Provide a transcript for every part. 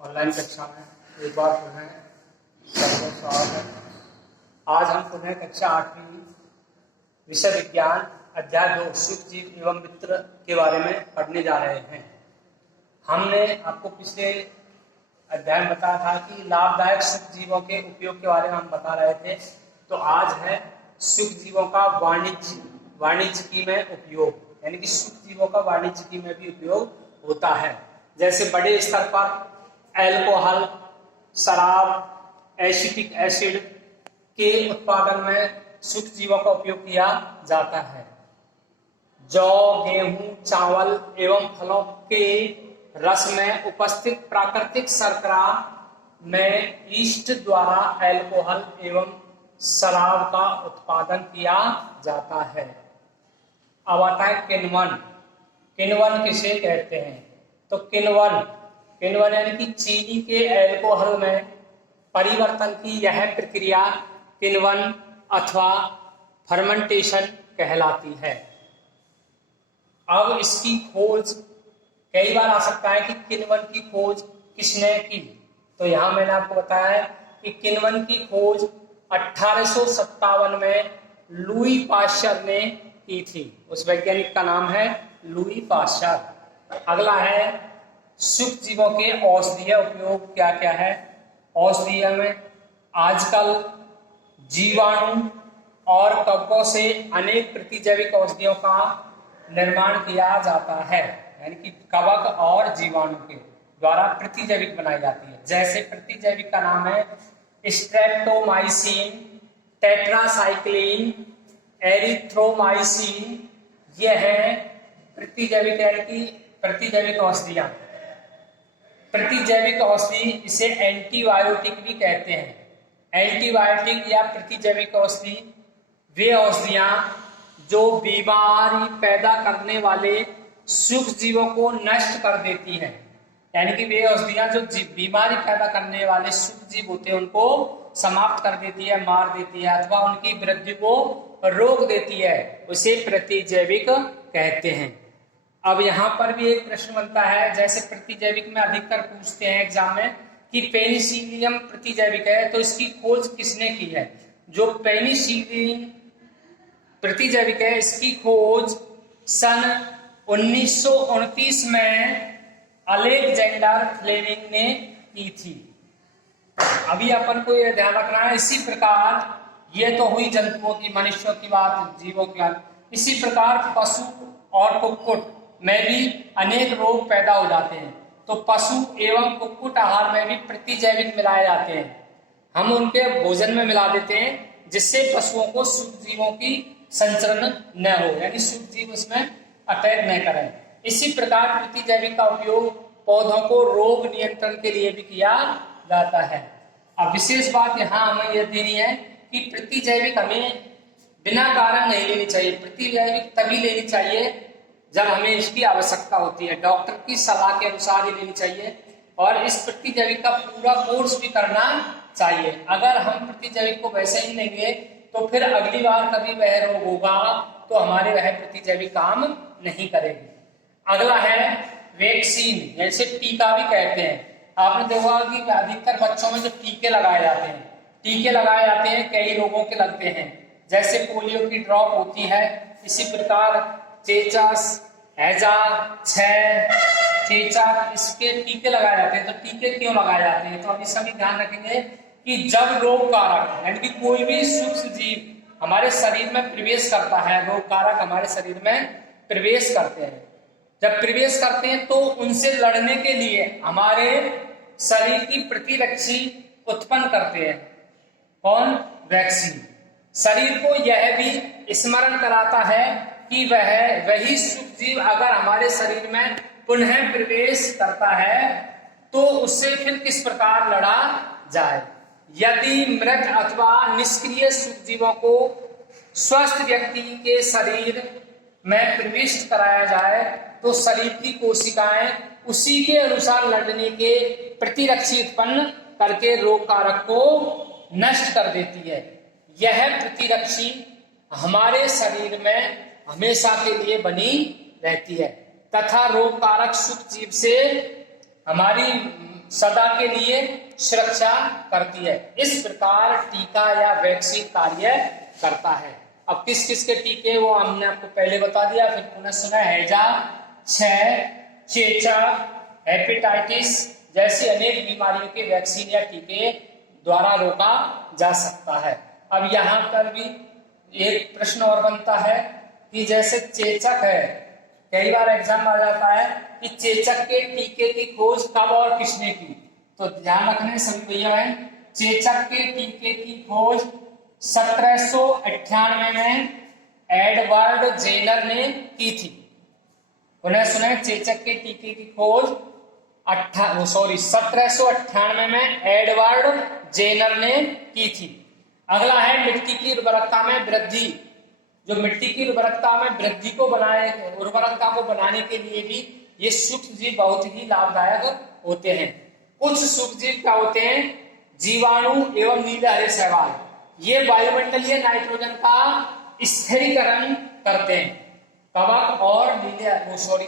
Online कक्षा में एक बार पुनः सबका स्वागत है। आज हम पुनः कक्षा 8वीं विषय विज्ञान अध्याय 2 सुख जीव एवं मित्र के बारे में पढ़ने जा रहे हैं। हमने आपको पिछले अध्याय में बताया था कि लाभदायक सुख जीवों के उपयोग के बारे में हम बता रहे थे। तो आज है सुख जीवों का वाणिज्यिकी में उपयोग, यानी कि सुख जीवों का वाणिज्यिकी में भी उपयोग होता है। जैसे बड़े स्तर पर अल्कोहल, शराब, एसिटिक एसिड के उत्पादन में सुख जीवों का उपयोग किया जाता है। जौ, गेहूं, चावल एवं फलों के रस में उपस्थित प्राकृतिक शर्करा में ईस्ट द्वारा अल्कोहल एवं शराब का उत्पादन किया जाता है। अब आता है किण्वन। किण्वन किसे कहते हैं? तो किण्वन यानी कि चीनी के अल्कोहल में परिवर्तन की यह प्रक्रिया किण्वन अथवा फर्मेंटेशन कहलाती है। अब इसकी खोज कई बार आ सकता है कि किण्वन की खोज किसने की? तो यहां मैंने आपको बताया है कि किण्वन की खोज 1857 में लुई पाश्चर ने की थी। उस वैज्ञानिक का नाम है लुई पाश्चर। अगला है सुख जीवों के औषधीय उपयोग क्या क्या है? औषधीय में आजकल जीवाणु और कवकों से अनेक प्रतिजैविक औषधियों का निर्माण किया जाता है, यानी कि कवक और जीवाणु के द्वारा प्रतिजैविक बनाई जाती है। जैसे प्रतिजैविक का नाम है स्ट्रेप्टोमाइसिन, टेट्रासाइक्लिन, एरिथ्रोमाइसिन। यह है प्रतिजैविक, यानी कि प्रतिजैविक औषधियां। प्रतिजैविक औषधि इसे एंटीबायोटिक भी कहते हैं। एंटीबायोटिक या प्रतिजैविक औषधि वे औषधियां जो बीमारी पैदा करने वाले सुख जीवों को नष्ट कर देती हैं, यानी कि वे औषधियां जो बीमारी पैदा करने वाले सुख जीव होते हैं उनको समाप्त कर देती है, मार देती है अथवा उनकी वृद्धि को रोक देती है, उसे प्रतिजैविक कहते हैं। अब यहाँ पर भी एक प्रश्न बनता है, जैसे प्रतिजैविक में अधिकतर पूछते हैं एग्जाम में कि पेनिसिलियम प्रतिजैविक है, तो इसकी खोज किसने की है? जो पेनिसिलिन प्रतिजैविक है इसकी खोज सन 1929 में अलेक्जेंडर फ्लेमिंग ने की थी। अभी अपन को यह ध्यान रखना है, इसी प्रकार ये तो हुई जंतुओं की, मनुष्यों की बात, जीवों की बात। इसी प्रकार पशु और कुक्कुट में भी अनेक रोग पैदा हो जाते हैं। तो पशु एवं कुक्कुट आहार में भी प्रतिजैविक मिलाए जाते हैं। हम उनके भोजन में मिला देते हैं जिससे पशुओं को सुख जीवों की संचरण न हो, यानी सुख जीव उसमें अटैक न करें। इसी प्रकार प्रतिजैविक का उपयोग पौधों को रोग नियंत्रण के लिए भी किया जाता है। अब विशेष बात यहाँ हमें यह देनी है कि प्रतिजैविक हमें बिना कारण नहीं लेनी चाहिए। प्रतिजैविक तभी लेनी चाहिए जब हमें इसकी आवश्यकता होती है, डॉक्टर की सलाह के अनुसार ही लेनी चाहिए और इस प्रतिजैविक का पूरा कोर्स भी करना चाहिए। अगर हम प्रतिजैविक को वैसे ही लेंगे तो फिर अगली बार कभी वह रोग होगा तो हमारे वह प्रतिजैविक काम नहीं करेगी। अगला है वैक्सीन, जैसे टीका भी कहते हैं। आपने देखा कि अधिकतर बच्चों में जो टीके लगाए जाते हैं कई रोगों के लगते हैं। जैसे पोलियो की ड्रॉप होती है, इसी प्रकार चेचस, हैजा, चेचा, इसके टीके लगाए जाते हैं। तो टीके क्यों लगाए जाते हैं? तो हम इसका भी ध्यान रखेंगे कि जब रोग कारक यानी कि कोई भी सूक्ष्म जीव हमारे शरीर में प्रवेश करता है, रोग कारक हमारे शरीर में प्रवेश करते हैं, जब प्रवेश करते हैं तो उनसे लड़ने के लिए हमारे शरीर की प्रतिरक्षी उत्पन्न करते हैं। कौन? वैक्सीन। शरीर को यह भी स्मरण कराता है कि वही सुख जीव अगर हमारे शरीर में पुनः प्रवेश करता है तो उससे फिर किस प्रकार लड़ा जाए। यदि मृत अथवा निष्क्रिय सुख जीवों को स्वस्थ व्यक्ति के शरीर में प्रविष्ट कराया जाए तो शरीर की कोशिकाएं उसी के अनुसार लड़ने के प्रतिरक्षी उत्पन्न करके रोग कारक को नष्ट कर देती है। यह प्रतिरक्षी हमारे शरीर में हमेशा के लिए बनी रहती है तथा रोग कारक सुख जीव से हमारी सदा के लिए सुरक्षा करती है। इस प्रकार टीका या वैक्सीन कार्य करता है। अब किस किस के टीके वो हमने आपको पहले बता दिया, फिर पुनः सुना। हैजा, क्षय, चेचक, हेपेटाइटिस जैसी अनेक बीमारियों के वैक्सीन या टीके द्वारा रोका जा सकता है। अब यहाँ पर भी एक प्रश्न और बनता है कि जैसे चेचक है, कई बार एग्जाम आ जाता है कि चेचक के टीके की खोज कब और किसने की। तो ध्यान रखने सभी भैया बहन, चेचक के टीके की खोज 1798 में एडवर्ड जेनर ने की थी। उन्हें सुने, चेचक के टीके की खोज 1798 में एडवर्ड जेनर ने की थी। अगला है मिट्टी की उर्वरकता में वृद्धि। जो मिट्टी की उर्वरकता में वृद्धि को उर्वरकता को बनाने के लिए भी ये सूक्ष्म जीव बहुत ही लाभदायक होते हैं। कुछ सूक्ष्म जीव क्या होते हैं? जीवाणु एवं नीले हरे शैवाल। ये वायुमंडलीय नाइट्रोजन का स्थिरीकरण करते हैं। कवक और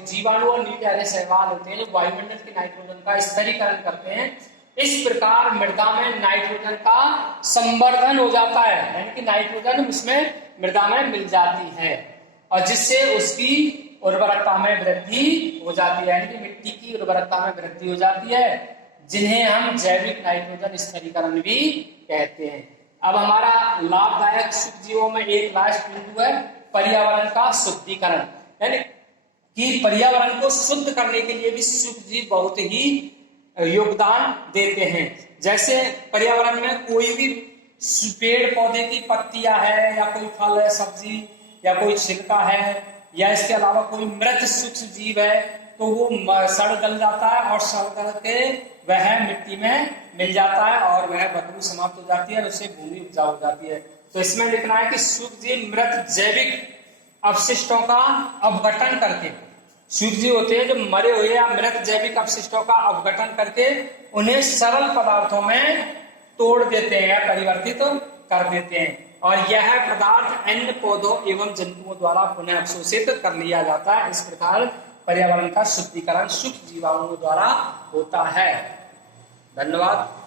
जीवाणु और नीले हरे शैवाल होते हैं जो वायुमंडल के नाइट्रोजन का स्थिरीकरण करते हैं। इस प्रकार मृदा में नाइट्रोजन का संवर्धन हो जाता है, यानी कि नाइट्रोजन उसमें मृदा में मिल जाती है और जिससे उसकी उर्वरकता में वृद्धि हो जाती है, यानी कि मिट्टी की उर्वरकता में वृद्धि हो जाती है, जिन्हें हम जैविक नाइट्रोजन स्थिरीकरण भी कहते हैं। अब हमारा लाभदायक सूक्ष्म जीवों में एक लास्ट बिंदु है पर्यावरण का शुद्धिकरण, यानी कि पर्यावरण को शुद्ध करने के लिए भी सूक्ष्म जीव बहुत ही योगदान देते हैं। जैसे पर्यावरण में कोई भी पेड़ पौधे की पत्तियां है या कोई फल है, सब्जी या कोई छिलका है या इसके अलावा कोई मृत सूक्ष्म जीव है तो वो सड़ गल जाता है और सड़ गल के वह मिट्टी में मिल जाता है और वह बदबू समाप्त हो जाती है और उससे भूमि उपजाऊ हो जाती है। तो इसमें लिखना है कि सूक्ष्म जीव मृत जैविक अपशिष्टों का अपघटन करके, सूक्ष्म जीव होते हैं जो मरे हुए या मृत जैविक अपशिष्टों का अपघटन करके उन्हें सरल पदार्थों में तोड़ देते हैं या परिवर्तित कर देते हैं और यह पदार्थ अन्य पौधों एवं जंतुओं द्वारा पुनः अवशोषित कर लिया जाता है। इस प्रकार पर्यावरण का शुद्धिकरण सूक्ष्म जीवाणुओं द्वारा होता है। धन्यवाद।